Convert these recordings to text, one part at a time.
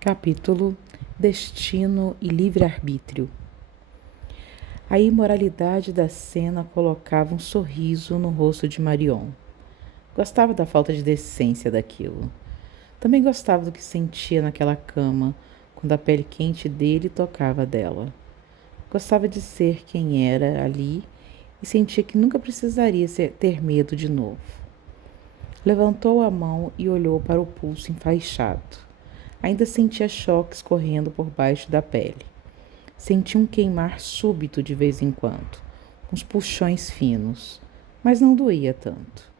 Capítulo Destino e Livre-Arbítrio. A imoralidade da cena colocava um sorriso no rosto de Marion. Gostava da falta de decência daquilo. Também gostava do que sentia naquela cama, quando a pele quente dele tocava dela. Gostava de ser quem era ali e sentia que nunca precisaria ter medo de novo. Levantou a mão e olhou para o pulso enfaixado. Ainda sentia choques correndo por baixo da pele. Sentia um queimar súbito de vez em quando, uns puxões finos, mas não doía tanto.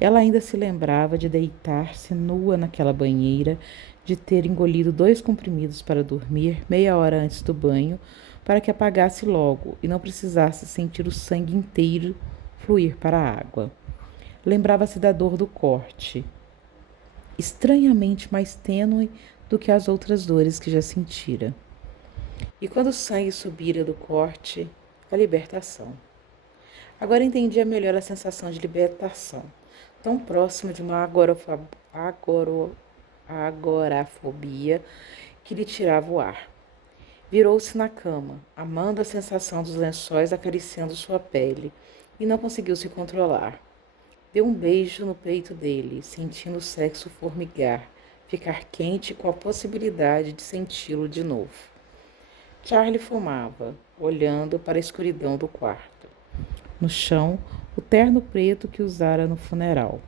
Ela ainda se lembrava de deitar-se nua naquela banheira, de ter engolido 2 comprimidos para dormir meia hora antes do banho, para que apagasse logo e não precisasse sentir o sangue inteiro fluir para a água. Lembrava-se da dor do corte, estranhamente mais tênue do que as outras dores que já sentira. E quando o sangue subira do corte, a libertação. Agora entendia melhor a sensação de libertação, tão próxima de uma agorafobia que lhe tirava o ar. Virou-se na cama, amando a sensação dos lençóis acariciando sua pele, e não conseguiu se controlar. Deu um beijo no peito dele, sentindo o sexo formigar, ficar quente com a possibilidade de senti-lo de novo. Charlie fumava, olhando para a escuridão do quarto. No chão, o terno preto que usara no funeral.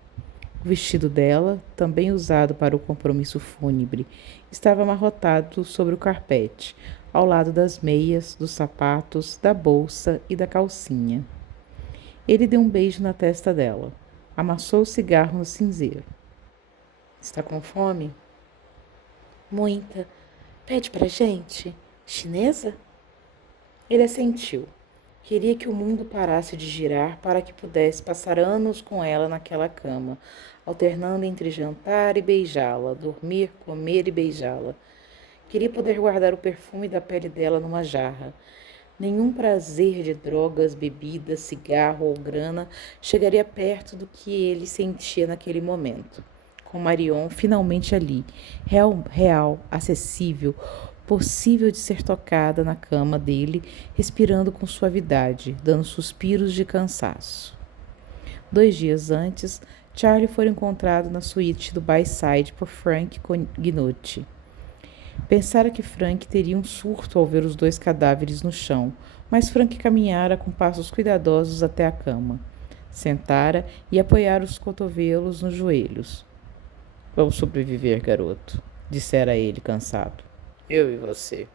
O vestido dela, também usado para o compromisso fúnebre, estava amarrotado sobre o carpete, ao lado das meias, dos sapatos, da bolsa e da calcinha. Ele deu um beijo na testa dela. Amassou o cigarro no cinzeiro. Está com fome? Muita. Pede pra gente. Chinesa? Ele assentiu. Queria que o mundo parasse de girar para que pudesse passar anos com ela naquela cama, alternando entre jantar e beijá-la, dormir, comer e beijá-la. Queria poder guardar o perfume da pele dela numa jarra. Nenhum prazer de drogas, bebidas, cigarro ou grana chegaria perto do que ele sentia naquele momento. Com Marion finalmente ali, real, acessível, possível de ser tocada na cama dele, respirando com suavidade, dando suspiros de cansaço. 2 dias antes, Charlie foi encontrado na suíte do Bayside por Frank Gnucci. Pensara que Frank teria um surto ao ver os 2 cadáveres no chão, mas Frank caminhara com passos cuidadosos até a cama. Sentara e apoiara os cotovelos nos joelhos. Vamos sobreviver, garoto, dissera ele, cansado. Eu e você.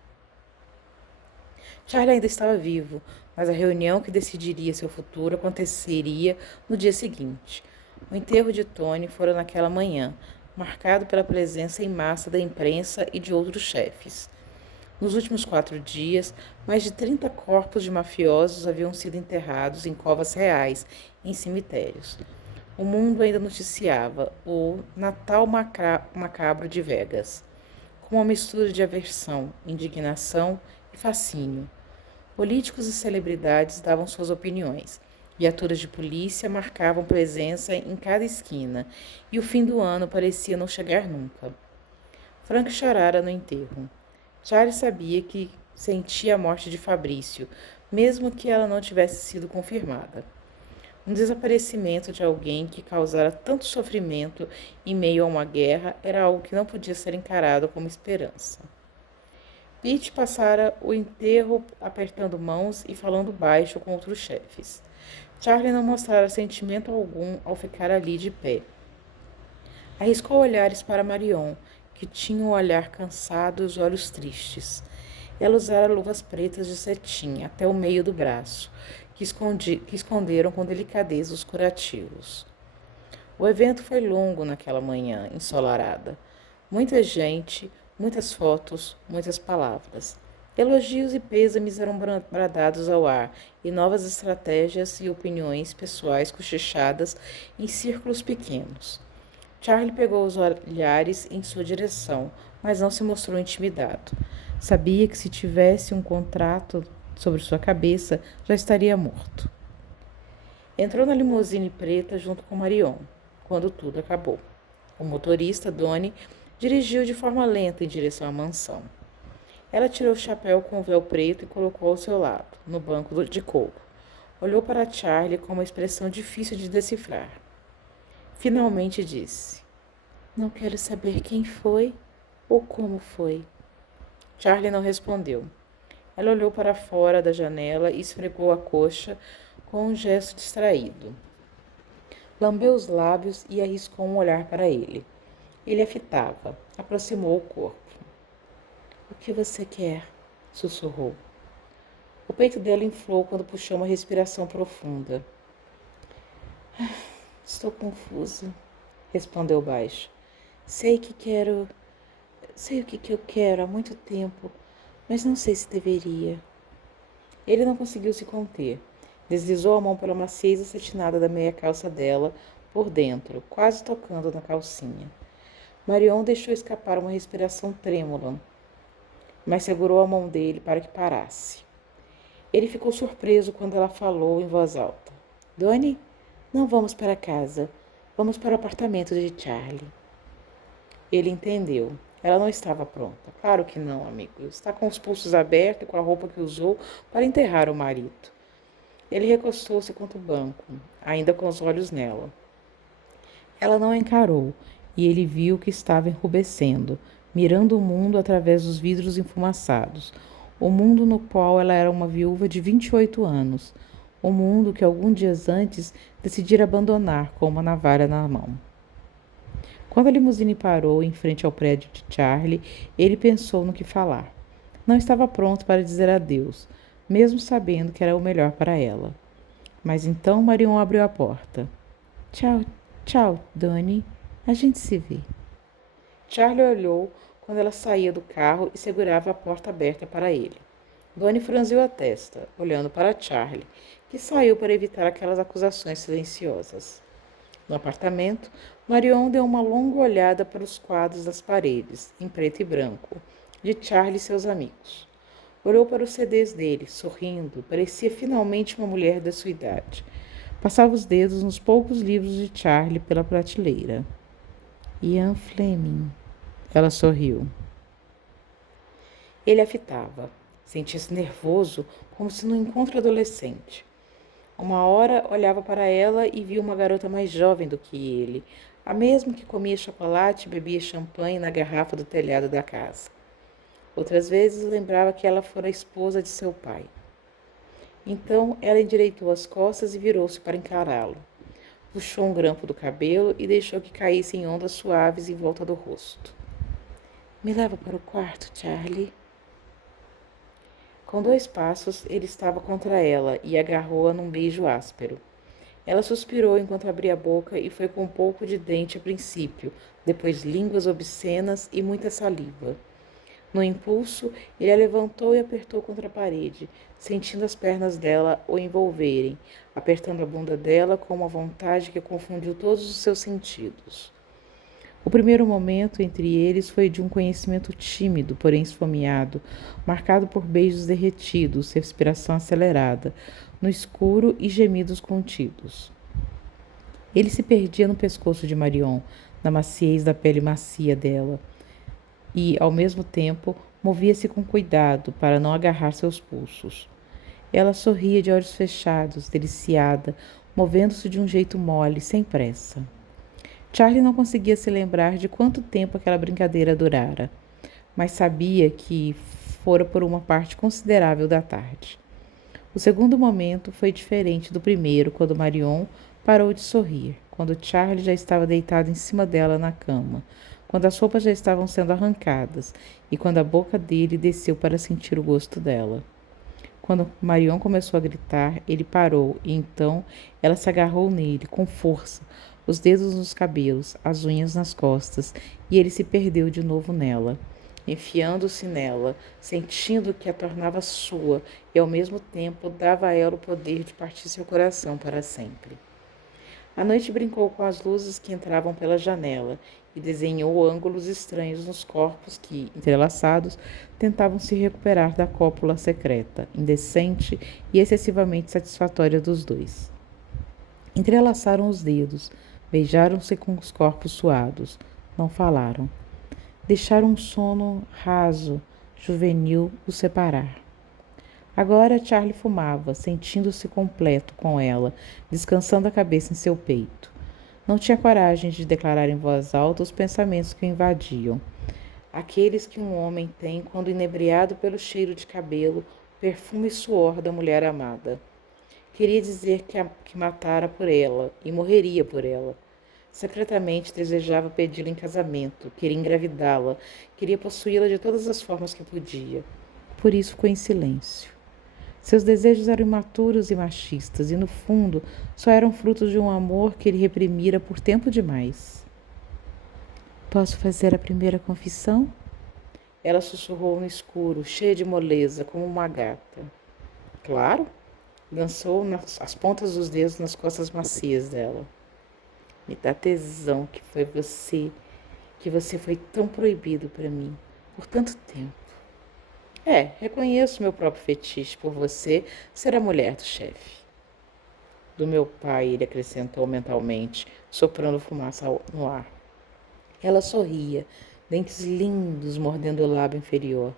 Charlie ainda estava vivo, mas a reunião que decidiria seu futuro aconteceria no dia seguinte. O enterro de Tony fora naquela manhã, marcado pela presença em massa da imprensa e de outros chefes. Nos últimos 4 dias, mais de 30 corpos de mafiosos haviam sido enterrados em covas reais, em cemitérios. O mundo ainda noticiava o Natal macabro de Vegas, com uma mistura de aversão, indignação e fascínio. Políticos e celebridades davam suas opiniões. Viaturas de polícia marcavam presença em cada esquina, e o fim do ano parecia não chegar nunca. Frank chorara no enterro. Charlie sabia que sentia a morte de Fabrício, mesmo que ela não tivesse sido confirmada. Um desaparecimento de alguém que causara tanto sofrimento em meio a uma guerra era algo que não podia ser encarado como esperança. Pete passara o enterro apertando mãos e falando baixo com outros chefes. Charlie não mostrara sentimento algum ao ficar ali de pé. Arriscou olhares para Marion, que tinha o olhar cansado e os olhos tristes. Ela usara luvas pretas de cetim até o meio do braço, que esconderam com delicadeza os curativos. O evento foi longo naquela manhã ensolarada. Muita gente, muitas fotos, muitas palavras. Elogios e pêsames eram bradados ao ar, e novas estratégias e opiniões pessoais cochichadas em círculos pequenos. Charlie pegou os olhares em sua direção, mas não se mostrou intimidado. Sabia que se tivesse um contrato sobre sua cabeça, já estaria morto. Entrou na limusine preta junto com Marion, quando tudo acabou. O motorista, Donnie, dirigiu de forma lenta em direção à mansão. Ela tirou o chapéu com o véu preto e colocou ao seu lado, no banco de couro. Olhou para Charlie com uma expressão difícil de decifrar. Finalmente disse: Não quero saber quem foi ou como foi. Charlie não respondeu. Ela olhou para fora da janela e esfregou a coxa com um gesto distraído. Lambeu os lábios e arriscou um olhar para ele. Ele a fitava, aproximou o corpo. O que você quer? Sussurrou. O peito dela inflou quando puxou uma respiração profunda. Estou confusa, respondeu baixo. Sei o que eu quero há muito tempo, mas não sei se deveria. Ele não conseguiu se conter. Deslizou a mão pela maciez acetinada da meia calça dela por dentro, quase tocando na calcinha. Marion deixou escapar uma respiração trêmula, mas segurou a mão dele para que parasse. Ele ficou surpreso quando ela falou em voz alta. Donnie, não vamos para casa. Vamos para o apartamento de Charlie. Ele entendeu. Ela não estava pronta. Claro que não, amigo. Está com os pulsos abertos e com a roupa que usou para enterrar o marido. Ele recostou-se contra o banco, ainda com os olhos nela. Ela não encarou, e ele viu que estava enrubescendo, mirando o mundo através dos vidros enfumaçados. O mundo no qual ela era uma viúva de 28 anos. O mundo que alguns dias antes decidira abandonar com uma navalha na mão. Quando a limusine parou em frente ao prédio de Charlie, ele pensou no que falar. Não estava pronto para dizer adeus, mesmo sabendo que era o melhor para ela. Mas então Marion abriu a porta. Tchau, tchau, Donnie. A gente se vê. Charlie olhou quando ela saía do carro e segurava a porta aberta para ele. Donnie franziu a testa, olhando para Charlie, que saiu para evitar aquelas acusações silenciosas. No apartamento, Marion deu uma longa olhada para os quadros das paredes, em preto e branco, de Charlie e seus amigos. Olhou para os CDs dele, sorrindo, parecia finalmente uma mulher da sua idade. Passava os dedos nos poucos livros de Charlie pela prateleira. Ian Fleming. Ela sorriu. Ele a fitava. Sentia-se nervoso, como se num encontro adolescente. Uma hora olhava para ela e via uma garota mais jovem do que ele, a mesma que comia chocolate e bebia champanhe na garrafa do telhado da casa. Outras vezes lembrava que ela fora a esposa de seu pai. Então ela endireitou as costas e virou-se para encará-lo. Puxou um grampo do cabelo e deixou que caíssem ondas suaves em volta do rosto. Me leva para o quarto, Charlie. Com 2 passos, ele estava contra ela e agarrou-a num beijo áspero. Ela suspirou enquanto abria a boca e foi com um pouco de dente a princípio, depois línguas obscenas e muita saliva. No impulso, ele a levantou e apertou contra a parede, sentindo as pernas dela o envolverem, apertando a bunda dela com uma vontade que confundiu todos os seus sentidos. O primeiro momento entre eles foi de um conhecimento tímido, porém esfomeado, marcado por beijos derretidos, respiração acelerada, no escuro e gemidos contidos. Ele se perdia no pescoço de Marion, na maciez da pele macia dela, e, ao mesmo tempo, movia-se com cuidado para não agarrar seus pulsos. Ela sorria de olhos fechados, deliciada, movendo-se de um jeito mole, sem pressa. Charlie não conseguia se lembrar de quanto tempo aquela brincadeira durara, mas sabia que fora por uma parte considerável da tarde. O segundo momento foi diferente do primeiro, quando Marion parou de sorrir, quando Charlie já estava deitado em cima dela na cama, quando as roupas já estavam sendo arrancadas e quando a boca dele desceu para sentir o gosto dela. Quando Marion começou a gritar, ele parou e então ela se agarrou nele com força, os dedos nos cabelos, as unhas nas costas, e ele se perdeu de novo nela, enfiando-se nela, sentindo que a tornava sua e ao mesmo tempo dava a ela o poder de partir seu coração para sempre. A noite brincou com as luzes que entravam pela janela e desenhou ângulos estranhos nos corpos que, entrelaçados, tentavam se recuperar da cópula secreta, indecente e excessivamente satisfatória dos dois. Entrelaçaram os dedos, beijaram-se com os corpos suados, não falaram. deixar um sono raso, juvenil o separar. Agora Charlie fumava, sentindo-se completo com ela, descansando a cabeça em seu peito. Não tinha coragem de declarar em voz alta os pensamentos que o invadiam. Aqueles que um homem tem quando inebriado pelo cheiro de cabelo, perfume e suor da mulher amada. Queria dizer que matara por ela e morreria por ela. Secretamente desejava pedi-la em casamento, queria engravidá-la, queria possuí-la de todas as formas que podia. Por isso ficou em silêncio. Seus desejos eram imaturos e machistas, e no fundo só eram frutos de um amor que ele reprimira por tempo demais. Posso fazer a primeira confissão? Ela sussurrou no escuro, cheia de moleza, como uma gata. Claro, dançou as pontas dos dedos nas costas macias dela. Me dá tesão que você foi tão proibido para mim, por tanto tempo. Reconheço meu próprio fetiche por você ser a mulher do chefe. Do meu pai, ele acrescentou mentalmente, soprando fumaça no ar. Ela sorria, dentes lindos mordendo o lábio inferior.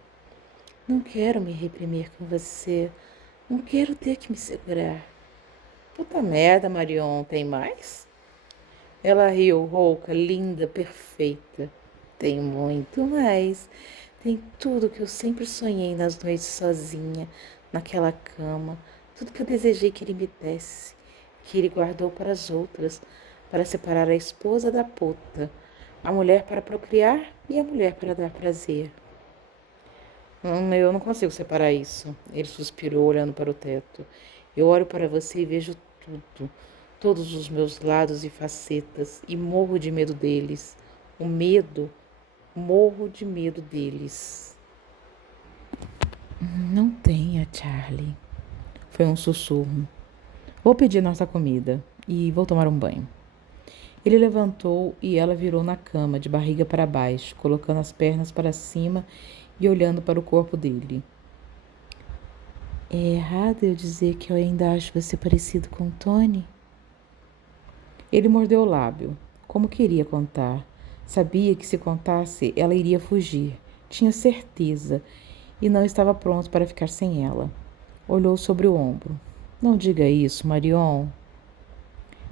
Não quero me reprimir com você. Não quero ter que me segurar. Puta merda, Marion, tem mais? Ela riu, rouca, linda, perfeita. Tem muito mais. Tem tudo que eu sempre sonhei nas noites sozinha, naquela cama. Tudo que eu desejei que ele me desse, que ele guardou para as outras, para separar a esposa da puta, a mulher para procriar e a mulher para dar prazer. Eu não consigo separar isso. Ele suspirou, olhando para o teto. Eu olho para você e vejo tudo, todos os meus lados e facetas, e morro de medo deles. Morro de medo deles. Não tenha, Charlie. Foi um sussurro. Vou pedir nossa comida e vou tomar um banho. Ele levantou e ela virou na cama, de barriga para baixo, colocando as pernas para cima e olhando para o corpo dele. É errado eu dizer que eu ainda acho você parecido com Tony? Ele mordeu o lábio, como queria contar. Sabia que se contasse, ela iria fugir. Tinha certeza e não estava pronto para ficar sem ela. Olhou sobre o ombro. Não diga isso, Marion.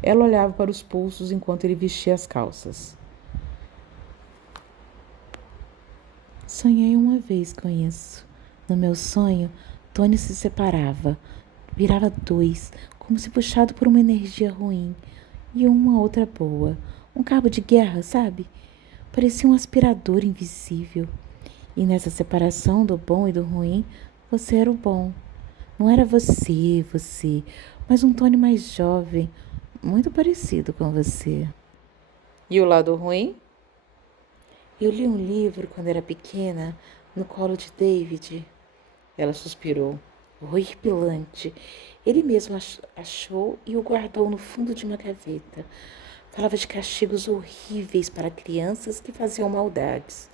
Ela olhava para os pulsos enquanto ele vestia as calças. Sonhei uma vez com isso. No meu sonho, Tony se separava. Virava dois, como se puxado por uma energia ruim. E uma outra boa. Um cabo de guerra, sabe? Parecia um aspirador invisível. E nessa separação do bom e do ruim, você era o bom. Não era você, mas um Tony mais jovem, muito parecido com você. E o lado ruim? Eu li um livro quando era pequena, no colo de David. Ela suspirou, horripilante. Ele mesmo achou e o guardou no fundo de uma gaveta. Falava de castigos horríveis para crianças que faziam maldades.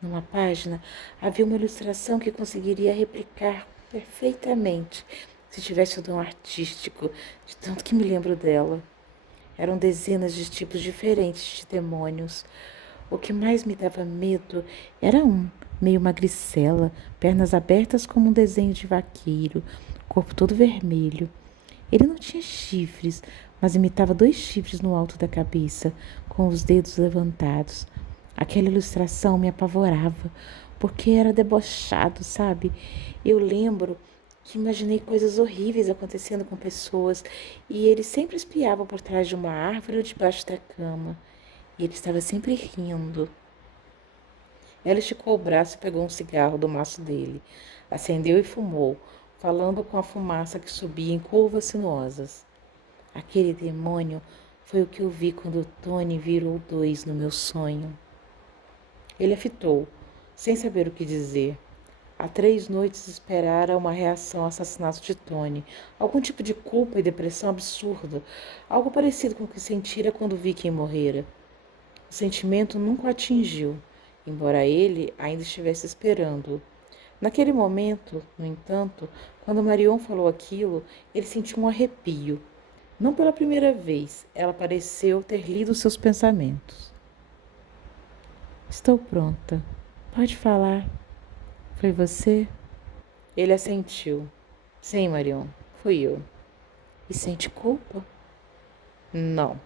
Numa página havia uma ilustração que conseguiria replicar perfeitamente se tivesse o dom artístico, de tanto que me lembro dela. Eram dezenas de tipos diferentes de demônios. O que mais me dava medo era um, meio magricela, pernas abertas como um desenho de vaqueiro, corpo todo vermelho. Ele não tinha chifres, mas imitava 2 chifres no alto da cabeça, com os dedos levantados. Aquela ilustração me apavorava, porque era debochado, sabe? Eu lembro que imaginei coisas horríveis acontecendo com pessoas e ele sempre espiava por trás de uma árvore ou debaixo da cama. E ele estava sempre rindo. Ela esticou o braço e pegou um cigarro do maço dele. Acendeu e fumou, falando com a fumaça que subia em curvas sinuosas. Aquele demônio foi o que eu vi quando Tony virou 2 no meu sonho. Ele a fitou, sem saber o que dizer. Há 3 noites esperara uma reação ao assassinato de Tony, algum tipo de culpa e depressão absurda, algo parecido com o que sentira quando vi quem morrera. O sentimento nunca o atingiu, embora ele ainda estivesse esperando. Naquele momento, no entanto, quando Marion falou aquilo, ele sentiu um arrepio. Não pela primeira vez, ela pareceu ter lido seus pensamentos. Estou pronta. Pode falar. Foi você? Ele assentiu. Sim, Marion, fui eu. E sente culpa? Não.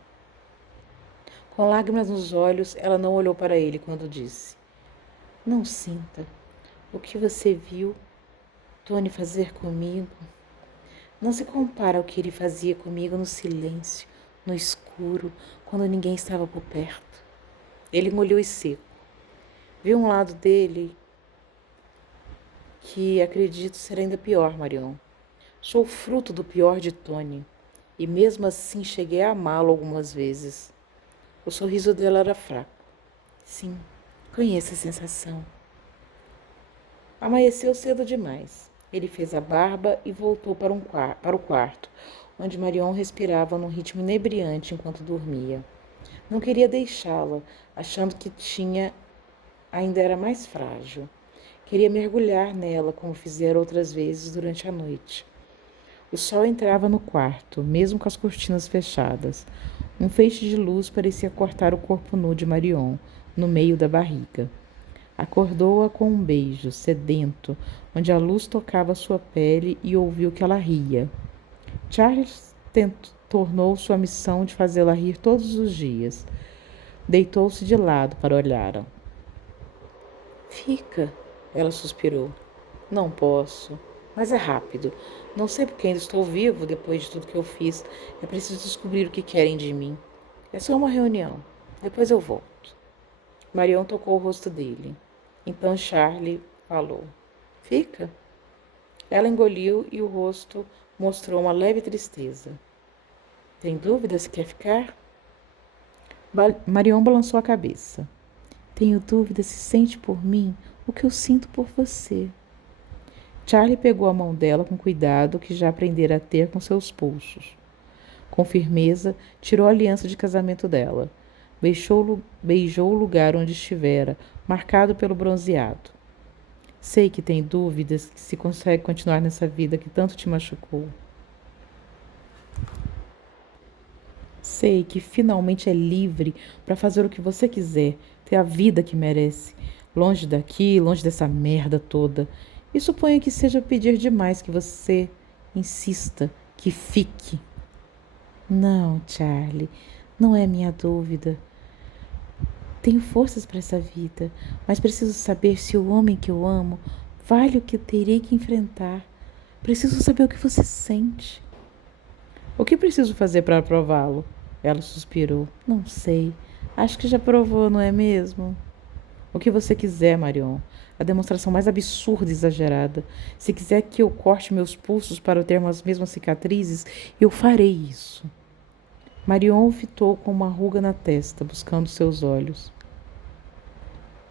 Com lágrimas nos olhos, ela não olhou para ele quando disse: Não sinta. O que você viu Tony fazer comigo não se compara ao que ele fazia comigo no silêncio, no escuro, quando ninguém estava por perto. Ele engoliu e seco. Vi um lado dele que acredito ser ainda pior, Marion. Sou fruto do pior de Tony, e mesmo assim cheguei a amá-lo algumas vezes. O sorriso dela era fraco. Sim, conheço a sensação. Amanheceu cedo demais. Ele fez a barba e voltou para o quarto, onde Marion respirava num ritmo inebriante enquanto dormia. Não queria deixá-la, achando que ainda era mais frágil. Queria mergulhar nela, como fizera outras vezes durante a noite. O sol entrava no quarto, mesmo com as cortinas fechadas. Um feixe de luz parecia cortar o corpo nu de Marion, no meio da barriga. Acordou-a com um beijo, sedento, onde a luz tocava sua pele e ouviu que ela ria. Charles tornou sua missão de fazê-la rir todos os dias. Deitou-se de lado para olhar. Fica, ela suspirou. Não posso, mas é rápido. Não sei porque ainda estou vivo depois de tudo que eu fiz. É preciso descobrir o que querem de mim. É só uma reunião. Depois eu volto. Marion tocou o rosto dele. Então Charlie falou: Fica. Ela engoliu e o rosto mostrou uma leve tristeza. Tem dúvida se quer ficar? Marion balançou a cabeça. Tenho dúvida se sente por mim o que eu sinto por você. Charlie pegou a mão dela com cuidado que já aprendera a ter com seus pulsos. Com firmeza, tirou a aliança de casamento dela. Beijou o lugar onde estivera, marcado pelo bronzeado. Sei que tem dúvidas se consegue continuar nessa vida que tanto te machucou. Sei que finalmente é livre para fazer o que você quiser, ter a vida que merece. Longe daqui, longe dessa merda toda. E suponho que seja pedir demais que você insista, que fique. Não, Charlie, não é minha dúvida. Tenho forças para essa vida, mas preciso saber se o homem que eu amo vale o que terei que enfrentar. Preciso saber o que você sente. O que preciso fazer para prová-lo? Ela suspirou. Não sei. Acho que já provou, não é mesmo? O que você quiser, Marion. A demonstração mais absurda e exagerada. Se quiser que eu corte meus pulsos para ter as mesmas cicatrizes, eu farei isso. Marion o fitou com uma ruga na testa, buscando seus olhos.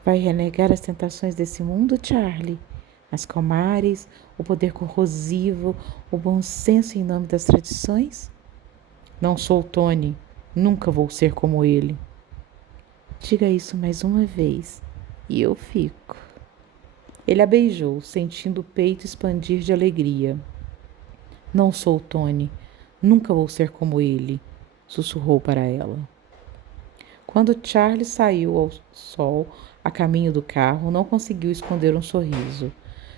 Vai renegar as tentações desse mundo, Charlie? As comares, o poder corrosivo, o bom senso em nome das tradições? Não sou Tony. Nunca vou ser como ele. Diga isso mais uma vez e eu fico. Ele a beijou, sentindo o peito expandir de alegria. Não sou Tony. Nunca vou ser como ele, sussurrou para ela. Quando Charlie saiu ao sol, a caminho do carro, não conseguiu esconder um sorriso.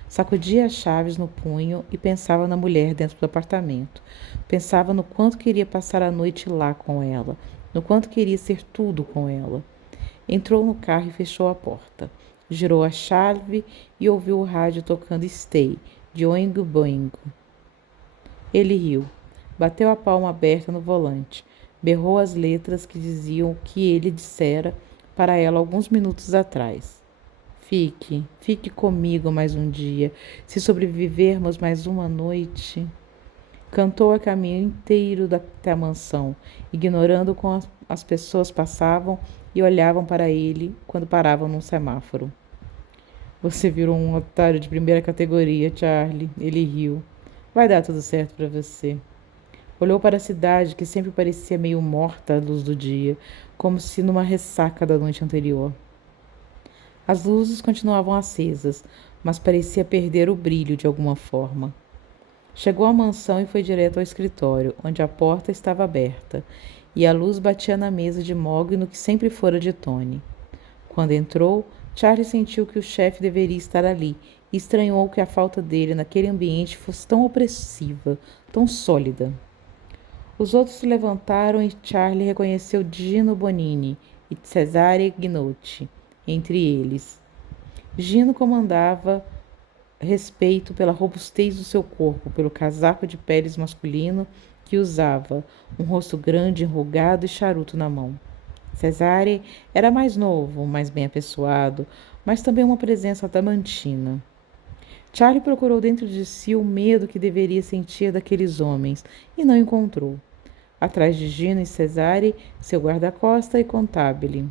Sacudia as chaves no punho e pensava na mulher dentro do apartamento. Pensava no quanto queria passar a noite lá com ela, no quanto queria ser tudo com ela. Entrou no carro e fechou a porta. Girou a chave e ouviu o rádio tocando Stay, de Oingo Boingo. Ele riu. Bateu a palma aberta no volante. Berrou as letras que diziam o que ele dissera para ela alguns minutos atrás. Fique comigo mais um dia. Se sobrevivermos mais uma noite. Cantou a caminho inteiro até a mansão, ignorando como as pessoas passavam e olhavam para ele quando paravam num semáforo. Você virou um otário de primeira categoria, Charlie. Ele riu. Vai dar tudo certo para você. Olhou para a cidade, que sempre parecia meio morta à luz do dia, como se numa ressaca da noite anterior. As luzes continuavam acesas, mas parecia perder o brilho de alguma forma. Chegou à mansão e foi direto ao escritório, onde a porta estava aberta, e a luz batia na mesa de mogno que sempre fora de Tony. Quando entrou, Charlie sentiu que o chefe deveria estar ali e estranhou que a falta dele naquele ambiente fosse tão opressiva, tão sólida. Os outros se levantaram e Charlie reconheceu Gino Bonini e Cesare Gnocchi entre eles. Gino comandava respeito pela robustez do seu corpo, pelo casaco de peles masculino que usava, um rosto grande, enrugado e charuto na mão. Cesare era mais novo, mais bem apessoado, mas também uma presença adamantina. Charlie procurou dentro de si o medo que deveria sentir daqueles homens e não encontrou. Atrás de Gino e Cesare, seu guarda-costa e contábil.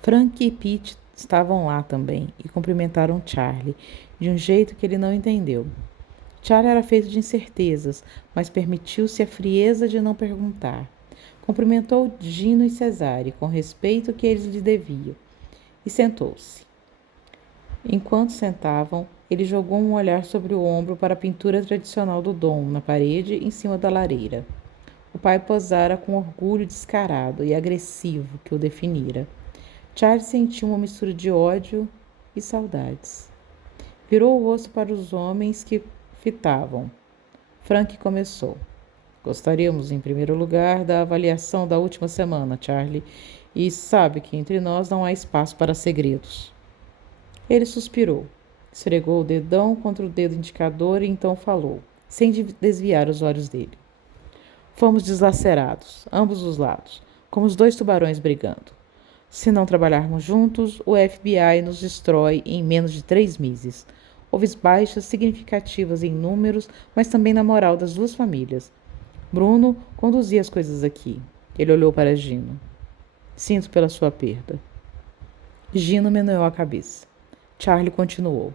Frank e Pete estavam lá também e cumprimentaram Charlie, de um jeito que ele não entendeu. Charlie era feito de incertezas, mas permitiu-se a frieza de não perguntar. Cumprimentou Gino e Cesare com o respeito que eles lhe deviam e sentou-se. Enquanto sentavam, ele jogou um olhar sobre o ombro para a pintura tradicional do Dom na parede em cima da lareira. O pai posara com orgulho descarado e agressivo que o definira. Charlie sentiu uma mistura de ódio e saudades. Virou o rosto para os homens que fitavam. Frank começou. Gostaríamos, em primeiro lugar, da avaliação da última semana, Charlie, e sabe que entre nós não há espaço para segredos. Ele suspirou, esfregou o dedão contra o dedo indicador e então falou, sem desviar os olhos dele. Fomos deslacerados, ambos os lados, como os dois tubarões brigando. Se não trabalharmos juntos, o FBI nos destrói em menos de 3 meses. Houve baixas significativas em números, mas também na moral das duas famílias. Bruno conduzia as coisas aqui. Ele olhou para Gino. Sinto pela sua perda. Gino meneou a cabeça. Charlie continuou.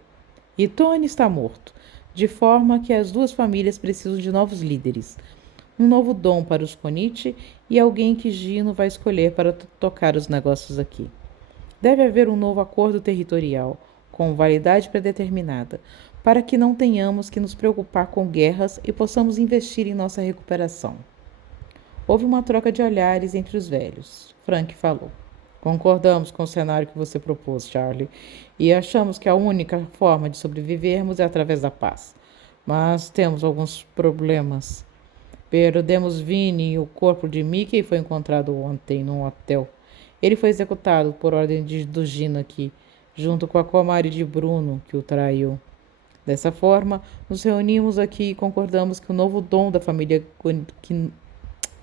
E Tony está morto, de forma que as duas famílias precisam de novos líderes. Um novo dom para os Konichi e alguém que Gino vai escolher para tocar os negócios aqui. Deve haver um novo acordo territorial, com validade predeterminada, para que não tenhamos que nos preocupar com guerras e possamos investir em nossa recuperação. Houve uma troca de olhares entre os velhos. Frank falou. Concordamos com o cenário que você propôs, Charlie, e achamos que a única forma de sobrevivermos é através da paz. Mas temos alguns problemas. Perdemos Vinny e o corpo de Mickey foi encontrado ontem num hotel. Ele foi executado por ordem do Gino aqui, junto com a comadre de Bruno, que o traiu. Dessa forma, nos reunimos aqui e concordamos que o novo dom da família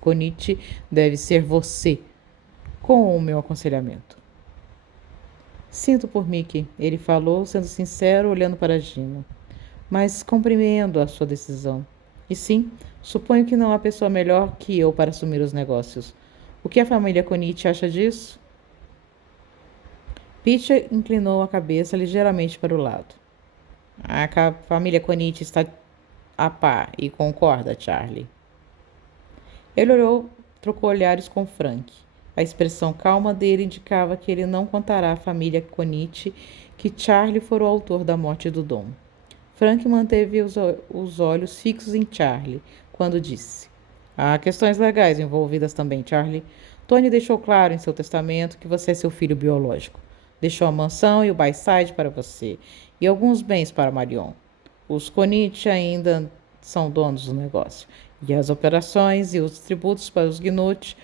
Konichi deve ser você, com o meu aconselhamento. Sinto por Mickey, ele falou, sendo sincero, olhando para Gino. Mas compreendo a sua decisão. E sim, suponho que não há pessoa melhor que eu para assumir os negócios. O que a família Konichi acha disso? Pete inclinou a cabeça ligeiramente para o lado. A família Konichi está a par e concorda, Charlie. Ele olhou, trocou olhares com Frank. A expressão calma dele indicava que ele não contará à família Konichi que Charlie fora o autor da morte do Dom. Frank manteve os olhos fixos em Charlie, quando disse: há questões legais envolvidas também, Charlie. Tony deixou claro em seu testamento que você é seu filho biológico. Deixou a mansão e o Bayside para você, e alguns bens para Marion. Os Konichi ainda são donos do negócio, e as operações e os tributos para os Gnocchi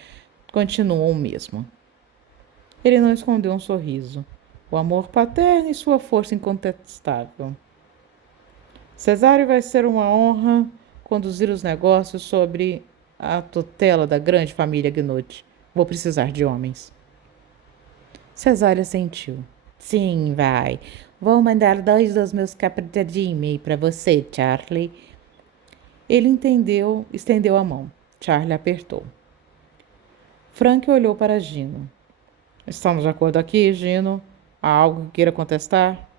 continuam o mesmo. Ele não escondeu um sorriso. O amor paterno e sua força incontestável. Cesário vai ser uma honra conduzir os negócios sob a tutela da grande família Gnocchi. Vou precisar de homens. Cesária assentiu. Sim, vai. Vou mandar 2 dos meus capitadime para você, Charlie. Ele entendeu, estendeu a mão. Charlie apertou. Frank olhou para Gino. Estamos de acordo aqui, Gino? Há algo que queira contestar?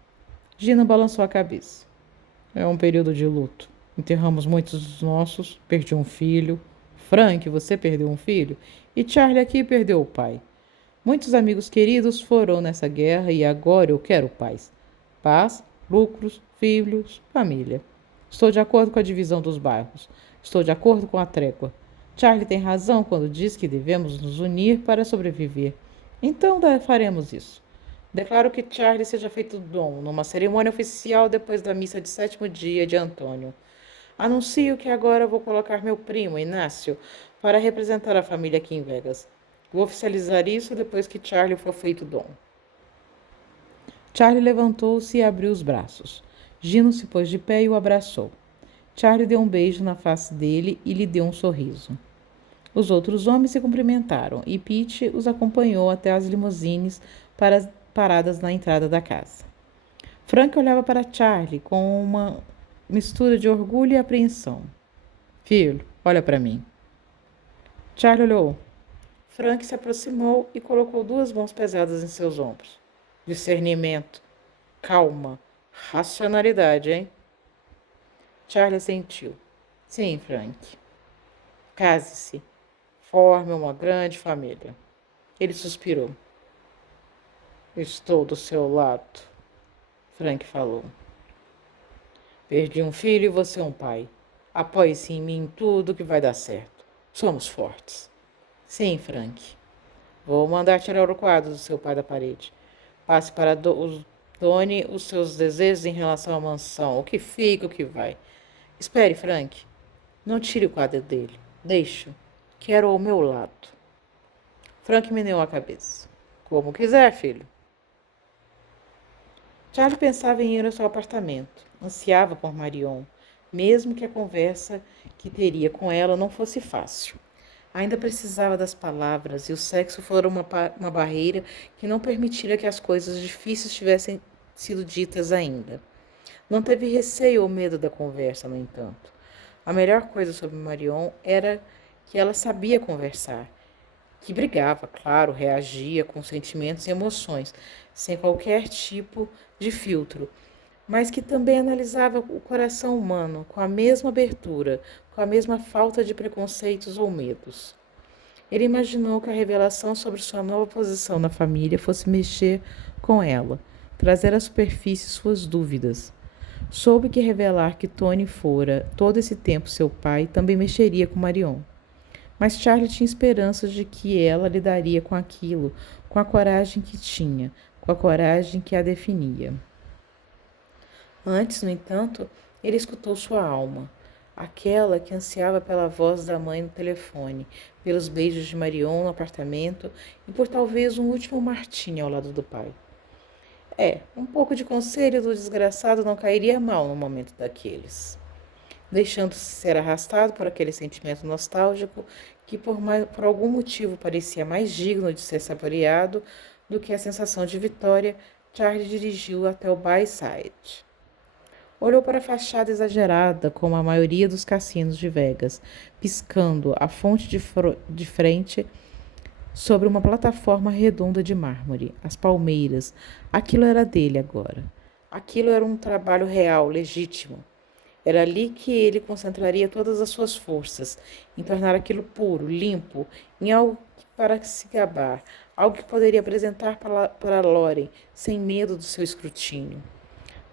Gino balançou a cabeça. É um período de luto. Enterramos muitos dos nossos. Perdi um filho. Frank, você perdeu um filho? E Charlie aqui perdeu o pai. Muitos amigos queridos foram nessa guerra e agora eu quero paz. Paz, lucros, filhos, família. Estou de acordo com a divisão dos bairros. Estou de acordo com a trégua. Charlie tem razão quando diz que devemos nos unir para sobreviver. Então faremos isso. Declaro que Charlie seja feito dom numa cerimônia oficial depois da missa de 7º dia de Antônio. Anuncio que agora vou colocar meu primo, Inácio, para representar a família aqui em Vegas. Vou oficializar isso depois que Charlie for feito dom. Charlie levantou-se e abriu os braços. Gino se pôs de pé e o abraçou. Charlie deu um beijo na face dele e lhe deu um sorriso. Os outros homens se cumprimentaram e Pete os acompanhou até as limusines paradas na entrada da casa. Frank olhava para Charlie com uma mistura de orgulho e apreensão. Filho, olha para mim. Charlie olhou. Frank se aproximou e colocou 2 mãos pesadas em seus ombros. Discernimento, calma, racionalidade, hein? Charlie sentiu. Sim, Frank. Case-se. Forme uma grande família. Ele suspirou. Estou do seu lado, Frank falou. Perdi um filho e você um pai. Apoie-se em mim em tudo que vai dar certo. Somos fortes. Sim, Frank. Vou mandar tirar o quadro do seu pai da parede. Passe para Doni os seus desejos em relação à mansão. O que fica, o que vai. Espere, Frank. Não tire o quadro dele. Deixe-o. Quero ao meu lado. Frank meneou a cabeça. Como quiser, filho. Charlie pensava em ir ao seu apartamento. Ansiava por Marion, mesmo que a conversa que teria com ela não fosse fácil. Ainda precisava das palavras e o sexo fora uma barreira que não permitira que as coisas difíceis tivessem sido ditas ainda. Não teve receio ou medo da conversa, no entanto. A melhor coisa sobre Marion era que ela sabia conversar, que brigava, claro, reagia com sentimentos e emoções, sem qualquer tipo de filtro, mas que também analisava o coração humano com a mesma abertura, com a mesma falta de preconceitos ou medos. Ele imaginou que a revelação sobre sua nova posição na família fosse mexer com ela, trazer à superfície suas dúvidas. Soube que revelar que Tony fora todo esse tempo seu pai também mexeria com Marion. Mas Charlie tinha esperanças de que ela lidaria com aquilo, com a coragem que tinha, com a coragem que a definia. Antes, no entanto, ele escutou sua alma, aquela que ansiava pela voz da mãe no telefone, pelos beijos de Marion no apartamento e por talvez um último martini ao lado do pai. Um pouco de conselho do desgraçado não cairia mal no momento daqueles. Deixando-se ser arrastado por aquele sentimento nostálgico que por algum motivo parecia mais digno de ser saboreado do que a sensação de vitória, Charlie dirigiu até o Bayside. Olhou para a fachada exagerada, como a maioria dos cassinos de Vegas, piscando a fonte de frente sobre uma plataforma redonda de mármore, as palmeiras. Aquilo era dele agora. Aquilo era um trabalho real, legítimo. Era ali que ele concentraria todas as suas forças, em tornar aquilo puro, limpo, em algo para se gabar, algo que poderia apresentar para Lauren, sem medo do seu escrutínio.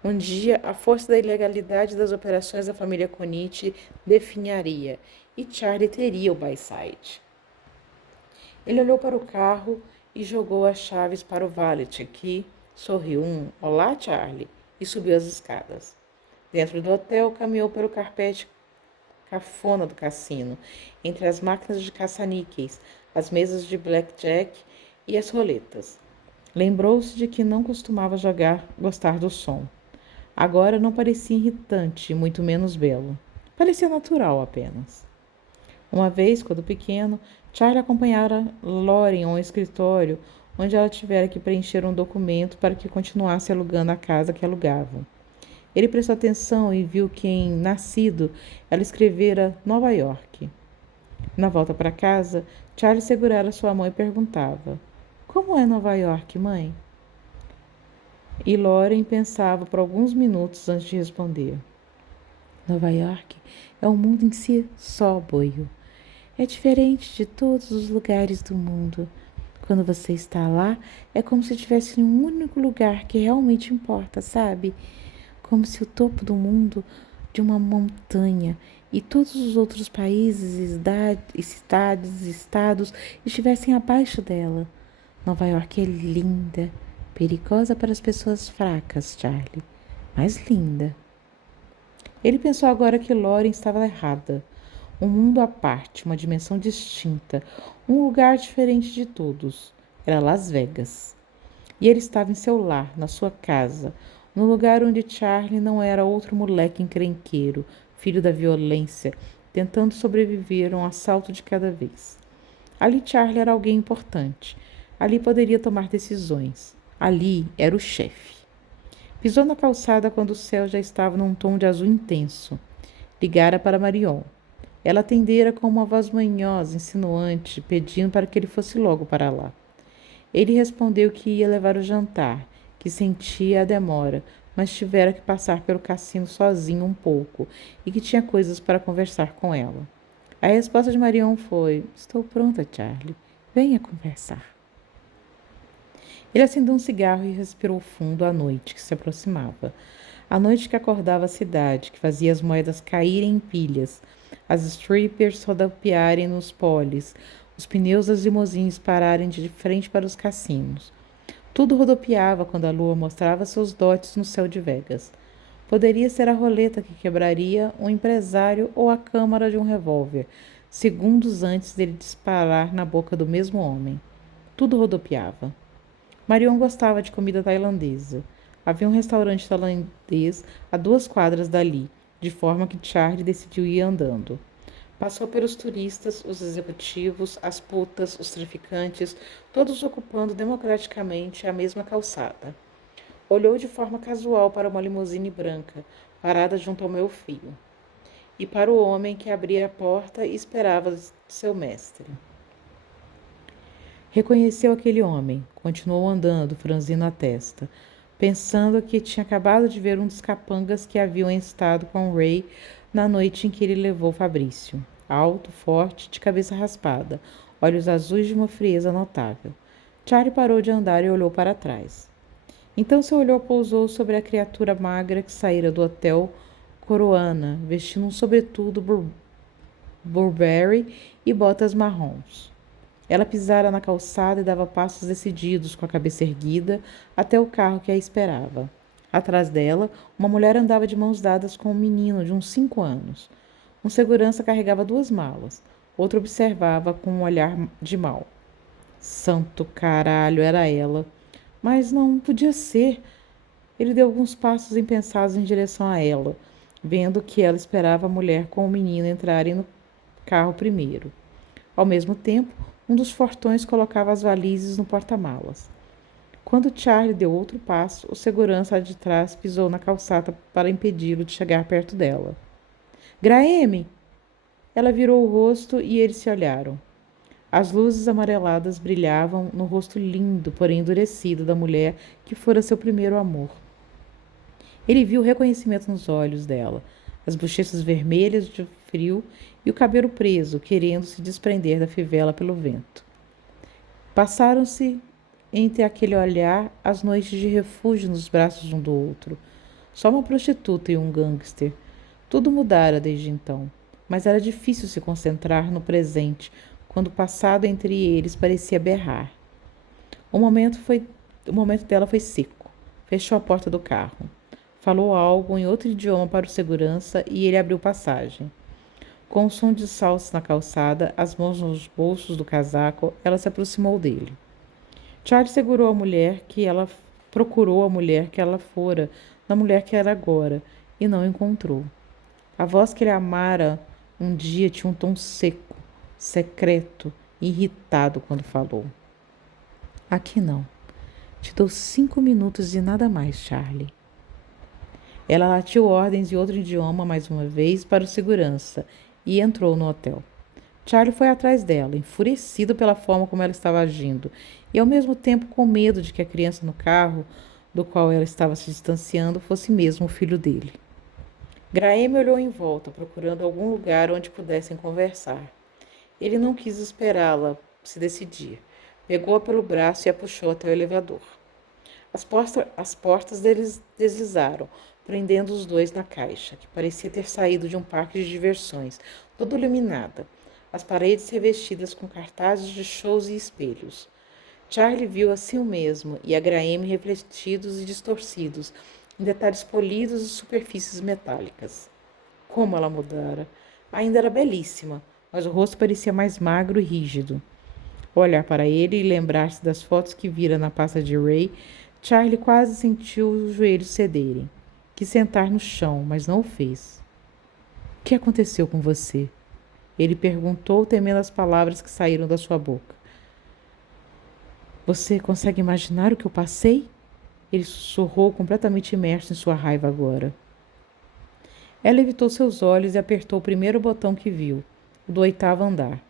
Um dia, a força da ilegalidade das operações da família Konichi definharia, e Charlie teria o Bayside. Ele olhou para o carro e jogou as chaves para o valet, que sorriu Olá, Charlie, e subiu as escadas. Dentro do hotel, caminhou pelo carpete cafona do cassino, entre as máquinas de caça-níqueis, as mesas de blackjack e as roletas. Lembrou-se de que não costumava gostar do som. Agora não parecia irritante, muito menos belo. Parecia natural apenas. Uma vez, quando pequeno, Charlie acompanhara Lauren a um escritório onde ela tivera que preencher um documento para que continuasse alugando a casa que alugavam. Ele prestou atenção e viu que em Nascido ela escrevera Nova York. Na volta para casa, Charlie segurara sua mão e perguntava: Como é Nova York, mãe? E Lauren pensava por alguns minutos antes de responder. Nova York é um mundo em si só, boio. É diferente de todos os lugares do mundo. Quando você está lá, é como se estivesse em um único lugar que realmente importa, sabe? Como se o topo do mundo de uma montanha e todos os outros países, cidades, estados estivessem abaixo dela. Nova York é linda, perigosa para as pessoas fracas, Charlie, mas linda. Ele pensou agora que Lauren estava errada. Um mundo à parte, uma dimensão distinta, um lugar diferente de todos. Era Las Vegas. E ele estava em seu lar, na sua casa, no lugar onde Charlie não era outro moleque encrenqueiro, filho da violência, tentando sobreviver a um assalto de cada vez. Ali Charlie era alguém importante. Ali poderia tomar decisões. Ali era o chefe. Pisou na calçada quando o céu já estava num tom de azul intenso. Ligara para Marion. Ela atendera com uma voz manhosa, insinuante, pedindo para que ele fosse logo para lá. Ele respondeu que ia levar o jantar, que sentia a demora, mas tivera que passar pelo cassino sozinho um pouco e que tinha coisas para conversar com ela. A resposta de Marion foi: estou pronta, Charlie. Venha conversar. Ele acendeu um cigarro e respirou fundo a noite que se aproximava. A noite que acordava a cidade, que fazia as moedas caírem em pilhas, as strippers rodopiarem nos poles, os pneus das limousines pararem de frente para os cassinos. Tudo rodopiava quando a lua mostrava seus dotes no céu de Vegas. Poderia ser a roleta que quebraria um empresário ou a câmara de um revólver, segundos antes dele disparar na boca do mesmo homem. Tudo rodopiava. Marion gostava de comida tailandesa. Havia um restaurante tailandês a 2 quadras dali, de forma que Charlie decidiu ir andando. Passou pelos turistas, os executivos, as putas, os traficantes, todos ocupando democraticamente a mesma calçada. Olhou de forma casual para uma limusine branca, parada junto ao meio-fio, e para o homem que abria a porta e esperava seu mestre. Reconheceu aquele homem, continuou andando, franzindo a testa, pensando que tinha acabado de ver um dos capangas que haviam estado com Ray na noite em que ele levou Fabrício. Alto, forte, de cabeça raspada, olhos azuis de uma frieza notável. Charlie parou de andar e olhou para trás. Então seu olhar pousou sobre a criatura magra que saíra do hotel Coroana, vestindo um sobretudo Burberry e botas marrons. Ela pisara na calçada e dava passos decididos, com a cabeça erguida, até o carro que a esperava. Atrás dela, uma mulher andava de mãos dadas com um menino de uns 5 anos. Um segurança carregava 2 malas. Outro observava com um olhar de mal. Santo caralho, era ela. Mas não podia ser. Ele deu alguns passos impensados em direção a ela, vendo que ela esperava a mulher com o menino entrarem no carro primeiro. Ao mesmo tempo, um dos fortões colocava as valizes no porta-malas. Quando Charlie deu outro passo, o segurança de trás pisou na calçada para impedi-lo de chegar perto dela. Graeme! Ela virou o rosto e eles se olharam. As luzes amareladas brilhavam no rosto lindo, porém endurecido, da mulher que fora seu primeiro amor. Ele viu o reconhecimento nos olhos dela, as bochechas vermelhas de frio e o cabelo preso, querendo se desprender da fivela pelo vento. Passaram-se entre aquele olhar as noites de refúgio nos braços um do outro. Só uma prostituta e um gangster. Tudo mudara desde então, mas era difícil se concentrar no presente, quando o passado entre eles parecia berrar. O momento dela foi seco. Fechou a porta do carro. Falou algo em outro idioma para o segurança e ele abriu passagem. Com o som de saltos na calçada, as mãos nos bolsos do casaco, ela se aproximou dele. Charlie segurou a mulher que ela procurou a mulher que ela fora, na mulher que era agora, e não encontrou. A voz que ele amara um dia tinha um tom seco, secreto e irritado quando falou. Aqui não. Te dou 5 minutos e nada mais, Charlie. Ela latiu ordens em outro idioma mais uma vez para o segurança e entrou no hotel. Charlie foi atrás dela, enfurecido pela forma como ela estava agindo e ao mesmo tempo com medo de que a criança no carro, do qual ela estava se distanciando, fosse mesmo o filho dele. Graeme olhou em volta, procurando algum lugar onde pudessem conversar. Ele não quis esperá-la se decidir. Pegou-a pelo braço e a puxou até o elevador. As portas deles deslizaram, prendendo os dois na caixa, que parecia ter saído de um parque de diversões, toda iluminada, as paredes revestidas com cartazes de shows e espelhos. Charlie viu a si mesmo e a Graeme refletidos e distorcidos, em detalhes polidos e superfícies metálicas. Como ela mudara! Ainda era belíssima, mas o rosto parecia mais magro e rígido. Ao olhar para ele e lembrar-se das fotos que vira na pasta de Ray, Charlie quase sentiu os joelhos cederem. Quis sentar no chão, mas não o fez. O que aconteceu com você? Ele perguntou, temendo as palavras que saíram da sua boca. Você consegue imaginar o que eu passei? Ele sussurrou, completamente imerso em sua raiva agora. Ela evitou seus olhos e apertou o primeiro botão que viu, o do 8º andar.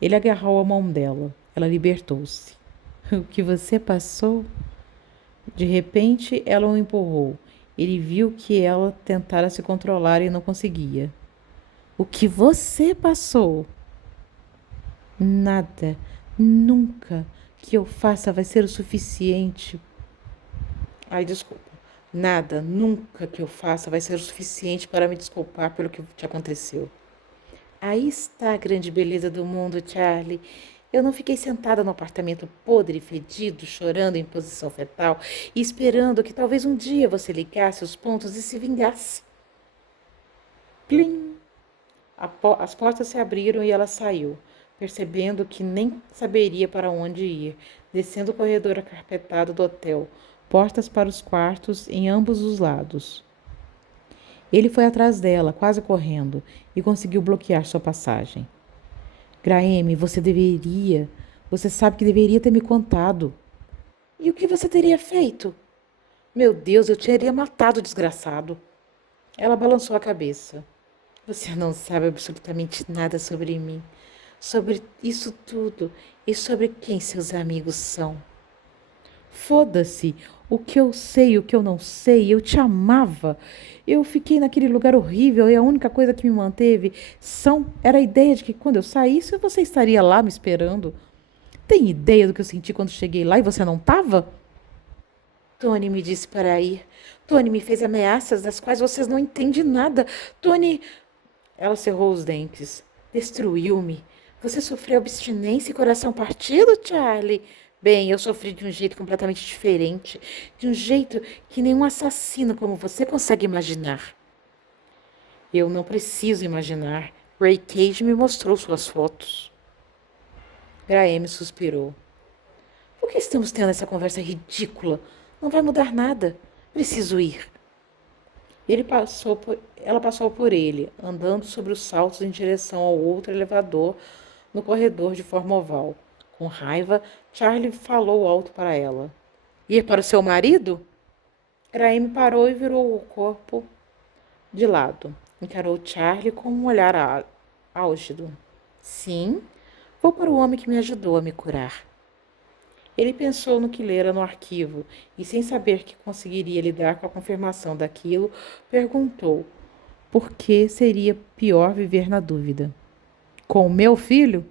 Ele agarrou a mão dela. Ela libertou-se. O que você passou? De repente, ela o empurrou. Ele viu que ela tentara se controlar e não conseguia. O que você passou? Nada, nunca que eu faça vai ser o suficiente. Ai, desculpa. Nada, nunca que eu faça vai ser o suficiente para me desculpar pelo que te aconteceu. Aí está a grande beleza do mundo, Charlie. Eu não fiquei sentada no apartamento podre e fedido, chorando em posição fetal e esperando que talvez um dia você ligasse os pontos e se vingasse. Plim! As portas se abriram e ela saiu, percebendo que nem saberia para onde ir, descendo o corredor acarpetado do hotel, portas para os quartos em ambos os lados. Ele foi atrás dela, quase correndo, e conseguiu bloquear sua passagem. Graeme, você sabe que deveria ter me contado. E o que você teria feito? Meu Deus, eu teria matado o desgraçado. Ela balançou a cabeça. Você não sabe absolutamente nada sobre mim, sobre isso tudo e sobre quem seus amigos são. Foda-se, o que eu sei, o que eu não sei, eu te amava. Eu fiquei naquele lugar horrível e a única coisa que me manteve era a ideia de que quando eu saísse você estaria lá me esperando. Tem ideia do que eu senti quando cheguei lá e você não estava? Tony me disse para ir. Tony me fez ameaças das quais vocês não entendem nada. Tony... Ela cerrou os dentes. Destruiu-me. Você sofreu abstinência e coração partido, Charlie? Bem, eu sofri de um jeito completamente diferente. De um jeito que nenhum assassino como você consegue imaginar. Eu não preciso imaginar. Ray Cage me mostrou suas fotos. Graeme suspirou. Por que estamos tendo essa conversa ridícula? Não vai mudar nada. Preciso ir. Ela passou por ele, andando sobre os saltos em direção ao outro elevador no corredor de forma oval. Com raiva, Charlie falou alto para ela. Ir para o seu marido? Graeme parou e virou o corpo de lado. Encarou Charlie com um olhar álgido. Sim, vou para o homem que me ajudou a me curar. Ele pensou no que lera no arquivo e, sem saber que conseguiria lidar com a confirmação daquilo, perguntou por que seria pior viver na dúvida. Com o meu filho?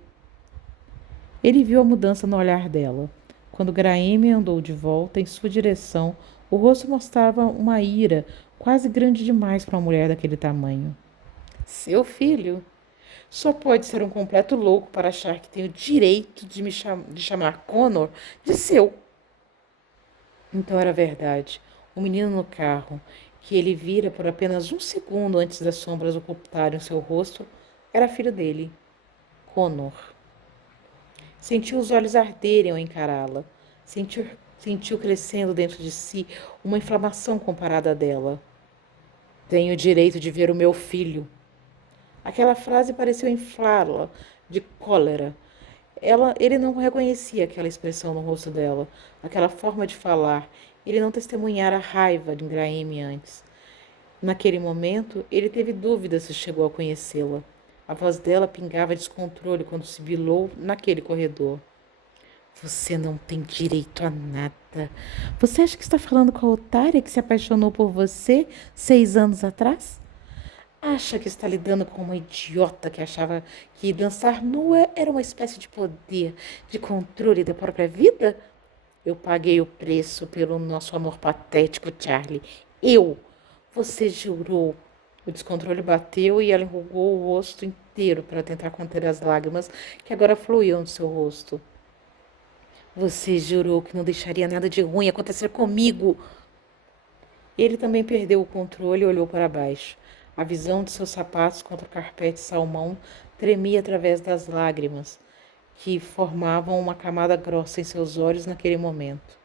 Ele viu a mudança no olhar dela. Quando Graeme andou de volta em sua direção, o rosto mostrava uma ira quase grande demais para uma mulher daquele tamanho. Seu filho? Só pode ser um completo louco para achar que tem o direito de chamar Connor de seu. Então era verdade. O menino no carro, que ele vira por apenas um segundo antes das sombras ocultarem o seu rosto, era filho dele, Connor. Sentiu os olhos arderem ao encará-la. Sentiu crescendo dentro de si uma inflamação comparada a dela. Tenho o direito de ver o meu filho. Aquela frase pareceu inflá-la de cólera. Ele não reconhecia aquela expressão no rosto dela, aquela forma de falar. Ele não testemunhara a raiva de Graeme antes. Naquele momento, ele teve dúvidas se chegou a conhecê-la. A voz dela pingava descontrole quando sibilou naquele corredor. Você não tem direito a nada. Você acha que está falando com a otária que se apaixonou por você 6 anos atrás? Acha que está lidando com uma idiota que achava que dançar nua era uma espécie de poder, de controle da própria vida? Eu paguei o preço pelo nosso amor patético, Charlie. Eu! Você jurou. O descontrole bateu e ela enrugou o rosto inteiro para tentar conter as lágrimas que agora fluíam do seu rosto. Você jurou que não deixaria nada de ruim acontecer comigo. Ele também perdeu o controle e olhou para baixo. A visão de seus sapatos contra o carpete salmão tremia através das lágrimas, que formavam uma camada grossa em seus olhos naquele momento.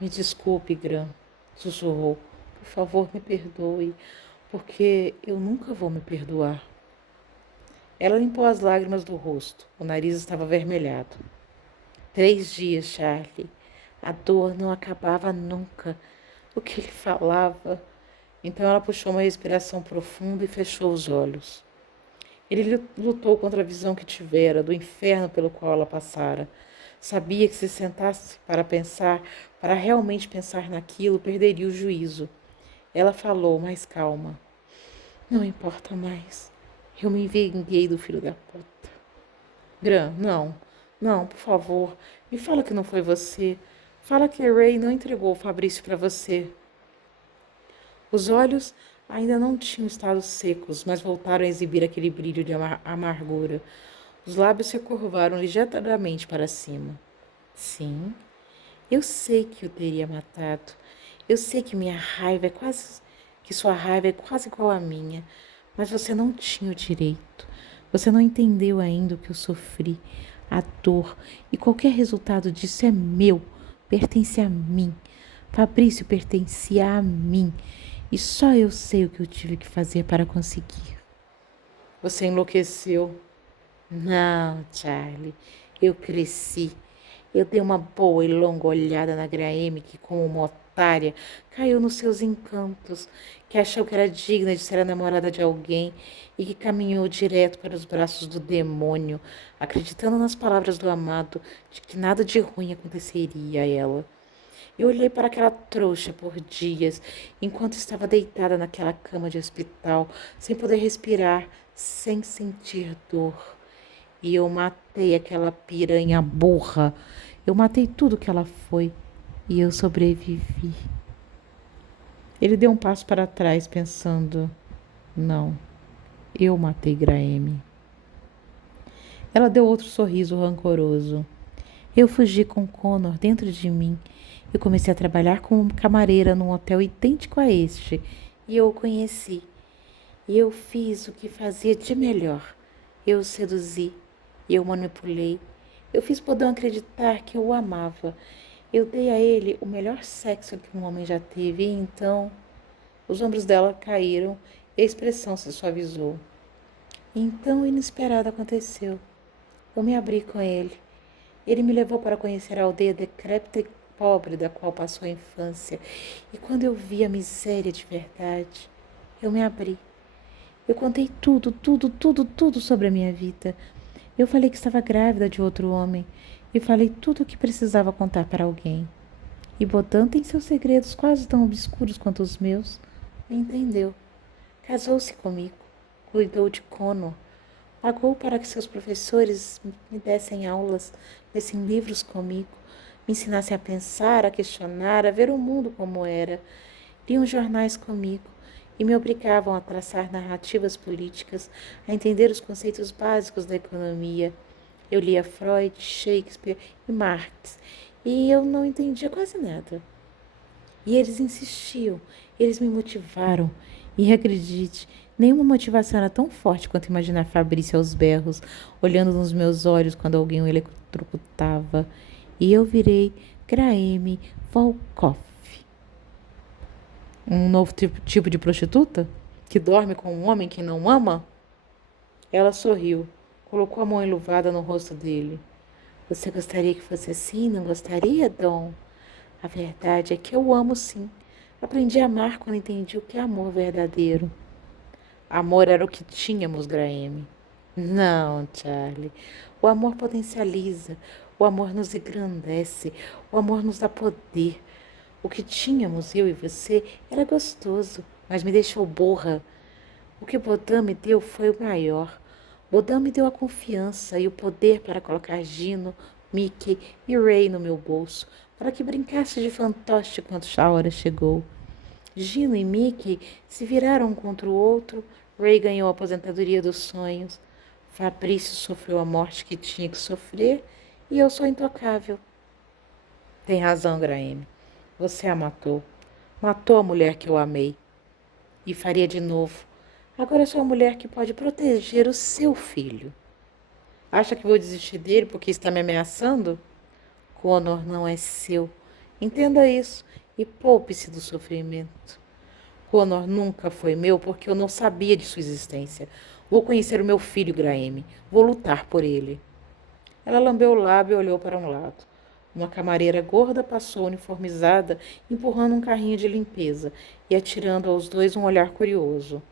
Me desculpe, Gran, sussurrou. Por favor, me perdoe, porque eu nunca vou me perdoar. Ela limpou as lágrimas do rosto. O nariz estava avermelhado. 3 dias, Charlie. A dor não acabava nunca. O que ele falava? Então ela puxou uma respiração profunda e fechou os olhos. Ele lutou contra a visão que tivera, do inferno pelo qual ela passara. Sabia que se sentasse para pensar, para realmente pensar naquilo, perderia o juízo. Ela falou, mais calma. Não importa mais. Eu me vinguei do filho da puta. Gran, não. Não, por favor. Me fala que não foi você. Fala que Ray não entregou o Fabrício para você. Os olhos ainda não tinham estado secos, mas voltaram a exibir aquele brilho de amargura. Os lábios se curvaram ligeiramente para cima. Sim, eu sei que o teria matado. Eu sei que sua raiva é quase igual à minha, mas você não tinha o direito. Você não entendeu ainda o que eu sofri, a dor, e qualquer resultado disso é meu, pertence a mim. Fabrício pertencia a mim, e só eu sei o que eu tive que fazer para conseguir. Você enlouqueceu. Não, Charlie, eu cresci. Eu dei uma boa e longa olhada na Graeme, que, como uma otária, caiu nos seus encantos, que achou que era digna de ser a namorada de alguém e que caminhou direto para os braços do demônio, acreditando nas palavras do amado de que nada de ruim aconteceria a ela. Eu olhei para aquela trouxa por dias, enquanto estava deitada naquela cama de hospital, sem poder respirar, sem sentir dor. E eu matei aquela piranha burra. Eu matei tudo que ela foi. E eu sobrevivi. Ele deu um passo para trás, pensando: não, eu matei Graeme. Ela deu outro sorriso rancoroso. Eu fugi com Connor dentro de mim. Eu comecei a trabalhar como camareira num hotel idêntico a este. E eu o conheci. E eu fiz o que fazia de melhor. Eu o seduzi. Eu o manipulei. Eu fiz Bodão acreditar que eu o amava. Eu dei a ele o melhor sexo que um homem já teve. E então, os ombros dela caíram e a expressão se suavizou. Então, o inesperado aconteceu. Eu me abri com ele. Ele me levou para conhecer a aldeia decrépita e pobre da qual passou a infância. E quando eu vi a miséria de verdade, eu me abri. Eu contei tudo sobre a minha vida. Eu falei que estava grávida de outro homem. E falei tudo o que precisava contar para alguém. E Botan tem seus segredos quase tão obscuros quanto os meus. Me entendeu. Casou-se comigo. Cuidou de Connor. Pagou para que seus professores me dessem aulas, lessem livros comigo, me ensinassem a pensar, a questionar, a ver o mundo como era. Liam jornais comigo e me obrigavam a traçar narrativas políticas, a entender os conceitos básicos da economia. Eu lia Freud, Shakespeare e Marx, e eu não entendia quase nada. E eles insistiam, eles me motivaram. E acredite, nenhuma motivação era tão forte quanto imaginar Fabrício aos berros, olhando nos meus olhos quando alguém o eletrocutava. E eu virei Graeme Volkoff. Um novo tipo de prostituta? Que dorme com um homem que não ama? Ela sorriu, colocou a mão enluvada no rosto dele. Você gostaria que fosse assim, não gostaria, Dom? A verdade é que eu amo sim. Aprendi a amar quando entendi o que é amor verdadeiro. Amor era o que tínhamos, Graeme. Não, Charlie. O amor potencializa. O amor nos engrandece. O amor nos dá poder. O que tínhamos, eu e você, era gostoso, mas me deixou burra. O que Bodan me deu foi o maior. Bodan me deu a confiança e o poder para colocar Gino, Mickey e Ray no meu bolso, para que brincasse de fantoche quando a hora chegou. Gino e Mickey se viraram um contra o outro. Ray ganhou a aposentadoria dos sonhos. Fabrício sofreu a morte que tinha que sofrer e eu sou intocável. Tem razão, Graeme. Você a matou. Matou a mulher que eu amei. E faria de novo. Agora eu sou a mulher que pode proteger o seu filho. Acha que vou desistir dele porque está me ameaçando? Connor não é seu. Entenda isso e poupe-se do sofrimento. Connor nunca foi meu porque eu não sabia de sua existência. Vou conhecer o meu filho, Graeme. Vou lutar por ele. Ela lambeu o lábio e olhou para um lado. Uma camareira gorda passou uniformizada, empurrando um carrinho de limpeza e atirando aos dois um olhar curioso.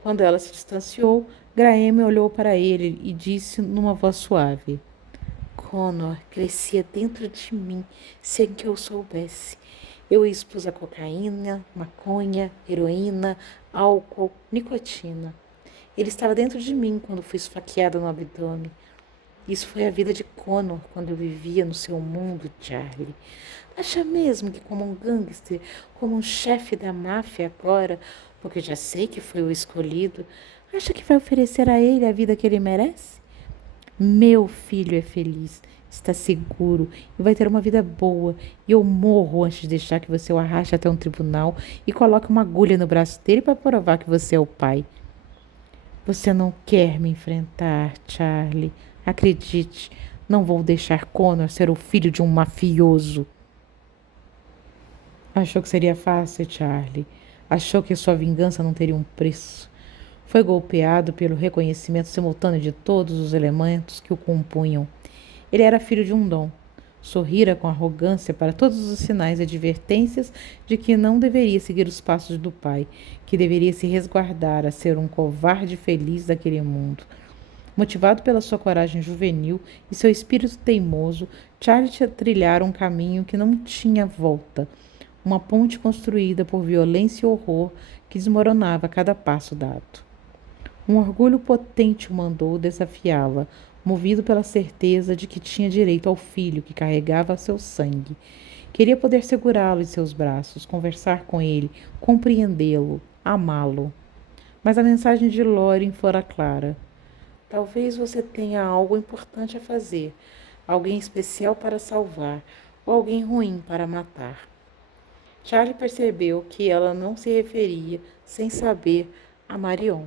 Quando ela se distanciou, Graeme olhou para ele e disse numa voz suave: Connor crescia dentro de mim sem que eu soubesse. Eu expus a cocaína, maconha, heroína, álcool, nicotina. Ele estava dentro de mim quando fui esfaqueada no abdômen. Isso foi a vida de Connor quando eu vivia no seu mundo, Charlie. Acha mesmo que como um gangster, como um chefe da máfia agora, porque já sei que foi o escolhido, acha que vai oferecer a ele a vida que ele merece? Meu filho é feliz, está seguro e vai ter uma vida boa. E eu morro antes de deixar que você o arraste até um tribunal e coloque uma agulha no braço dele para provar que você é o pai. Você não quer me enfrentar, Charlie. Acredite, não vou deixar Connor ser o filho de um mafioso. Achou que seria fácil, Charlie. Achou que sua vingança não teria um preço. Foi golpeado pelo reconhecimento simultâneo de todos os elementos que o compunham. Ele era filho de um dom. Sorrira com arrogância para todos os sinais e advertências de que não deveria seguir os passos do pai, que deveria se resguardar a ser um covarde feliz daquele mundo. Motivado pela sua coragem juvenil e seu espírito teimoso, Charlie trilhara um caminho que não tinha volta, uma ponte construída por violência e horror que desmoronava a cada passo dado. Um orgulho potente o mandou desafiá-la, movido pela certeza de que tinha direito ao filho que carregava seu sangue. Queria poder segurá-lo em seus braços, conversar com ele, compreendê-lo, amá-lo. Mas a mensagem de Lauren fora clara. Talvez você tenha algo importante a fazer, alguém especial para salvar, ou alguém ruim para matar. Charlie percebeu que ela não se referia, sem saber, a Marion.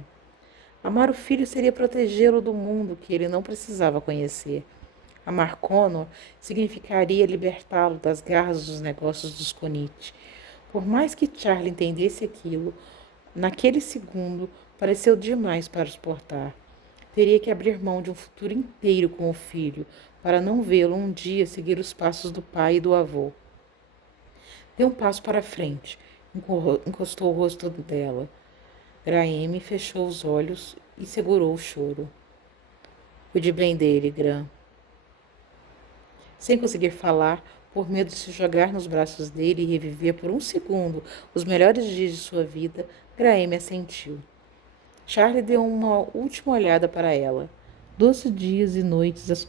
Amar o filho seria protegê-lo do mundo que ele não precisava conhecer. Amar Connor significaria libertá-lo das garras dos negócios dos Conite. Por mais que Charlie entendesse aquilo, naquele segundo pareceu demais para suportar. Teria que abrir mão de um futuro inteiro com o filho, para não vê-lo um dia seguir os passos do pai e do avô. Deu um passo para frente, encostou o rosto dela. Graeme fechou os olhos e segurou o choro. Cuide bem dele, Gram. Sem conseguir falar, por medo de se jogar nos braços dele e reviver por um segundo os melhores dias de sua vida, Graeme assentiu. Charlie deu uma última olhada para ela. 12 dias e noites,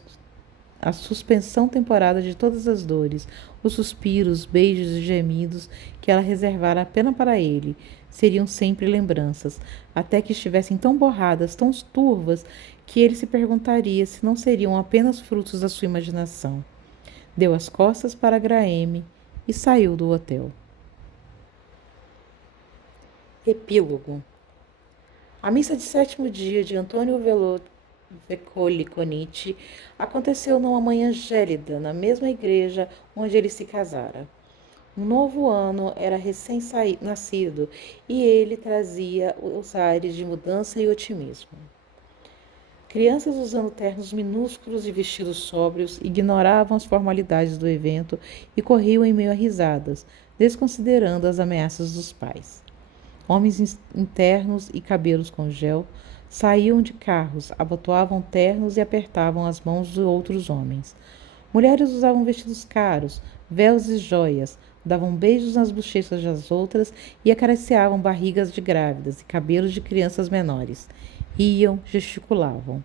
a suspensão temporária de todas as dores, os suspiros, beijos e gemidos que ela reservara apenas para ele, seriam sempre lembranças, até que estivessem tão borradas, tão turvas, que ele se perguntaria se não seriam apenas frutos da sua imaginação. Deu as costas para Graeme e saiu do hotel. Epílogo. A missa de sétimo dia de Antônio Veccoli Coniti aconteceu numa manhã gélida, na mesma igreja onde ele se casara. Um novo ano era recém-nascido e ele trazia os ares de mudança e otimismo. Crianças usando ternos minúsculos e vestidos sóbrios ignoravam as formalidades do evento e corriam em meio a risadas, desconsiderando as ameaças dos pais. Homens internos e cabelos com gel saíam de carros, abotoavam ternos e apertavam as mãos de outros homens. Mulheres usavam vestidos caros, véus e joias, davam beijos nas bochechas das outras e acariciavam barrigas de grávidas e cabelos de crianças menores. Riam, gesticulavam.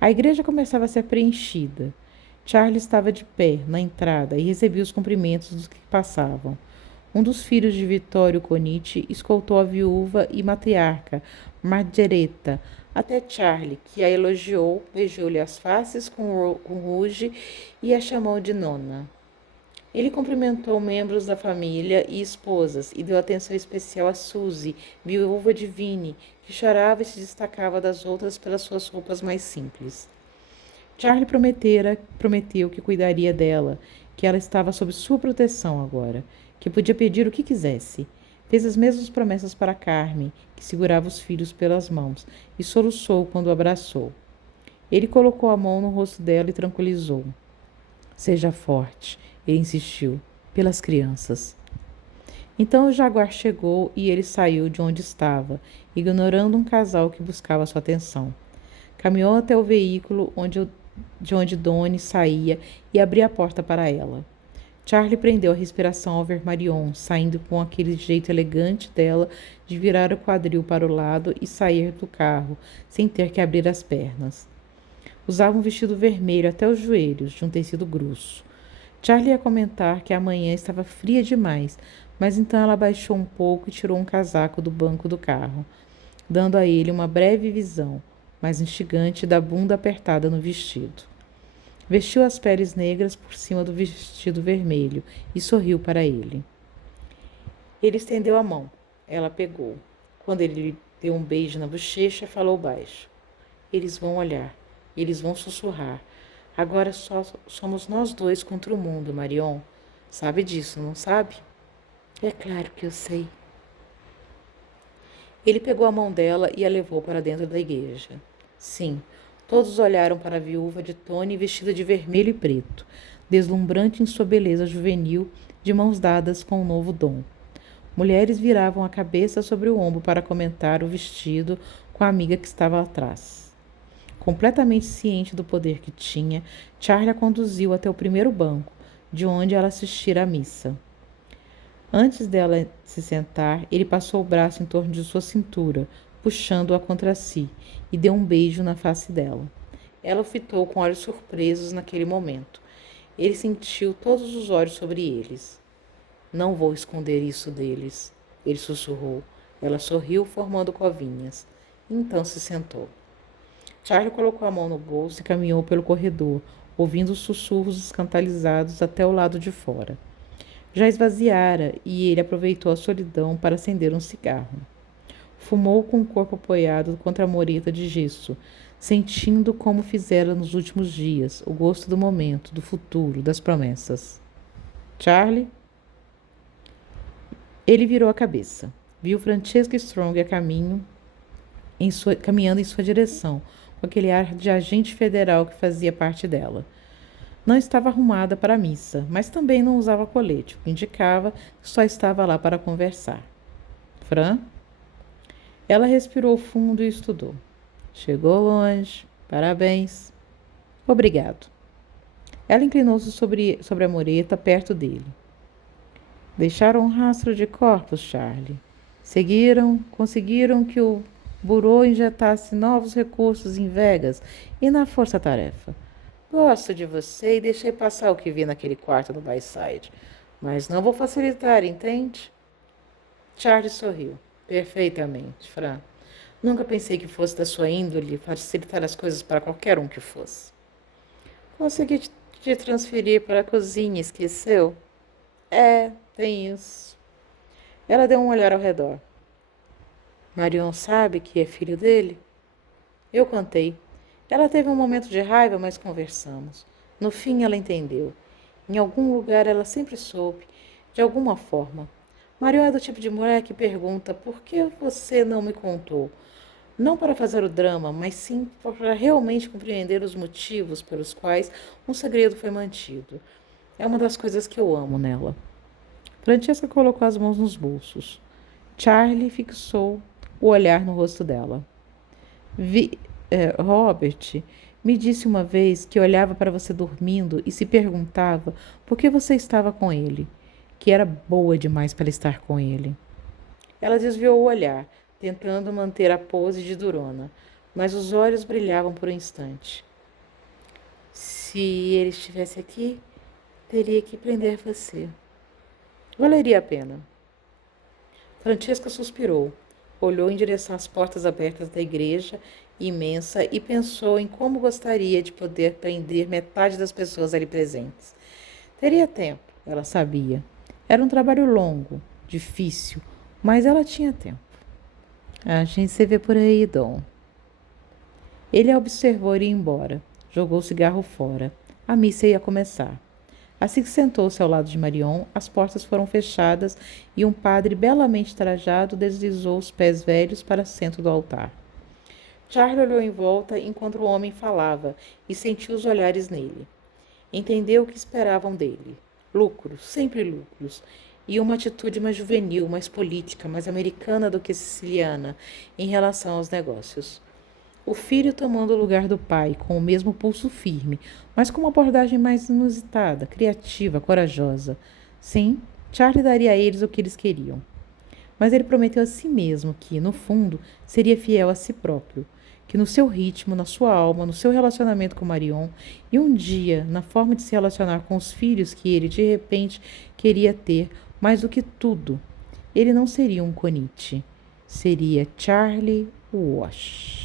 A igreja começava a ser preenchida. Charlie estava de pé, na entrada, e recebia os cumprimentos dos que passavam. Um dos filhos de Vittorio Coniti escoltou a viúva e matriarca, Margareta, até Charlie, que a elogiou, beijou-lhe as faces com ruge e a chamou de nona. Ele cumprimentou membros da família e esposas e deu atenção especial a Suzy, viúva de Vinnie, que chorava e se destacava das outras pelas suas roupas mais simples. Charlie prometeu que cuidaria dela, que ela estava sob sua proteção agora, que podia pedir o que quisesse. Fez as mesmas promessas para Carmen, que segurava os filhos pelas mãos, e soluçou quando o abraçou. Ele colocou a mão no rosto dela e tranquilizou. Seja forte, ele insistiu, pelas crianças. Então o jaguar chegou e ele saiu de onde estava, ignorando um casal que buscava sua atenção. Caminhou até o veículo de onde Donnie saía e abriu a porta para ela. Charlie prendeu a respiração ao ver Marion, saindo com aquele jeito elegante dela de virar o quadril para o lado e sair do carro, sem ter que abrir as pernas. Usava um vestido vermelho até os joelhos, de um tecido grosso. Charlie ia comentar que a manhã estava fria demais, mas então ela abaixou um pouco e tirou um casaco do banco do carro, dando a ele uma breve visão, mais instigante, da bunda apertada no vestido. Vestiu as peles negras por cima do vestido vermelho e sorriu para ele. Ele estendeu a mão. Ela pegou. Quando ele lhe deu um beijo na bochecha, falou baixo. Eles vão olhar. Eles vão sussurrar. Agora só somos nós dois contra o mundo, Marion. Sabe disso, não sabe? É claro que eu sei. Ele pegou a mão dela e a levou para dentro da igreja. Sim, todos olharam para a viúva de Tony vestida de vermelho e preto, deslumbrante em sua beleza juvenil, de mãos dadas com o novo Dom. Mulheres viravam a cabeça sobre o ombro para comentar o vestido com a amiga que estava atrás. Completamente ciente do poder que tinha, Charlie a conduziu até o primeiro banco, de onde ela assistira à missa. Antes dela se sentar, ele passou o braço em torno de sua cintura, puxando-a contra si, e deu um beijo na face dela. Ela o fitou com olhos surpresos naquele momento. Ele sentiu todos os olhos sobre eles. Não vou esconder isso deles, ele sussurrou. Ela sorriu, formando covinhas. Então se sentou. Charlie colocou a mão no bolso e caminhou pelo corredor, ouvindo os sussurros escandalizados até o lado de fora. Já esvaziara e ele aproveitou a solidão para acender um cigarro. Fumou com o corpo apoiado contra a mureta de gesso, sentindo como fizera nos últimos dias, o gosto do momento, do futuro, das promessas. Charlie? Ele virou a cabeça. Viu Francesca Strong caminhando em sua direção, com aquele ar de agente federal que fazia parte dela. Não estava arrumada para a missa, mas também não usava colete, o que indicava que só estava lá para conversar. Fran? Ela respirou fundo e estudou. Chegou longe. Parabéns. Obrigado. Ela inclinou-se sobre a mureta perto dele. Deixaram um rastro de corpos, Charlie. Conseguiram que o Bureau injetasse novos recursos em Vegas e na força-tarefa. Gosto de você e deixei passar o que vi naquele quarto no Bayside. Mas não vou facilitar, entende? Charlie sorriu. Perfeitamente, Fran. Nunca pensei que fosse da sua índole facilitar as coisas para qualquer um que fosse. Consegui te transferir para a cozinha, esqueceu? É, tem isso. Ela deu um olhar ao redor. Marion sabe que é filho dele? Eu contei. Ela teve um momento de raiva, mas conversamos. No fim, ela entendeu. Em algum lugar, ela sempre soube, de alguma forma. Marion é do tipo de mulher que pergunta por que você não me contou. Não para fazer o drama, mas sim para realmente compreender os motivos pelos quais um segredo foi mantido. É uma das coisas que eu amo nela. Francesca colocou as mãos nos bolsos. Charlie fixou o olhar no rosto dela. Robert me disse uma vez que olhava para você dormindo e se perguntava por que você estava com ele, que era boa demais para estar com ele. Ela desviou o olhar, tentando manter a pose de durona, mas os olhos brilhavam por um instante. Se ele estivesse aqui, teria que prender você. Valeria a pena. Francesca suspirou, olhou em direção às portas abertas da igreja imensa e pensou em como gostaria de poder prender metade das pessoas ali presentes. Teria tempo, Ela sabia. Era um trabalho longo, difícil, mas ela tinha tempo. A gente se vê por aí, Dom. Ele a observou ir embora. Jogou o cigarro fora. A missa ia começar. Assim que sentou-se ao lado de Marion, as portas foram fechadas e um padre belamente trajado deslizou os pés velhos para o centro do altar. Charlie olhou em volta enquanto o homem falava e sentiu os olhares nele. Entendeu o que esperavam dele. Lucros, sempre lucros. E uma atitude mais juvenil, mais política, mais americana do que siciliana em relação aos negócios. O filho tomando o lugar do pai, com o mesmo pulso firme, mas com uma abordagem mais inusitada, criativa, corajosa. Sim, Charlie daria a eles o que eles queriam. Mas ele prometeu a si mesmo que, no fundo, seria fiel a si próprio, que no seu ritmo, na sua alma, no seu relacionamento com Marion, e um dia, na forma de se relacionar com os filhos que ele, de repente, queria ter, mais do que tudo, ele não seria um Konichi, seria Charlie Wash.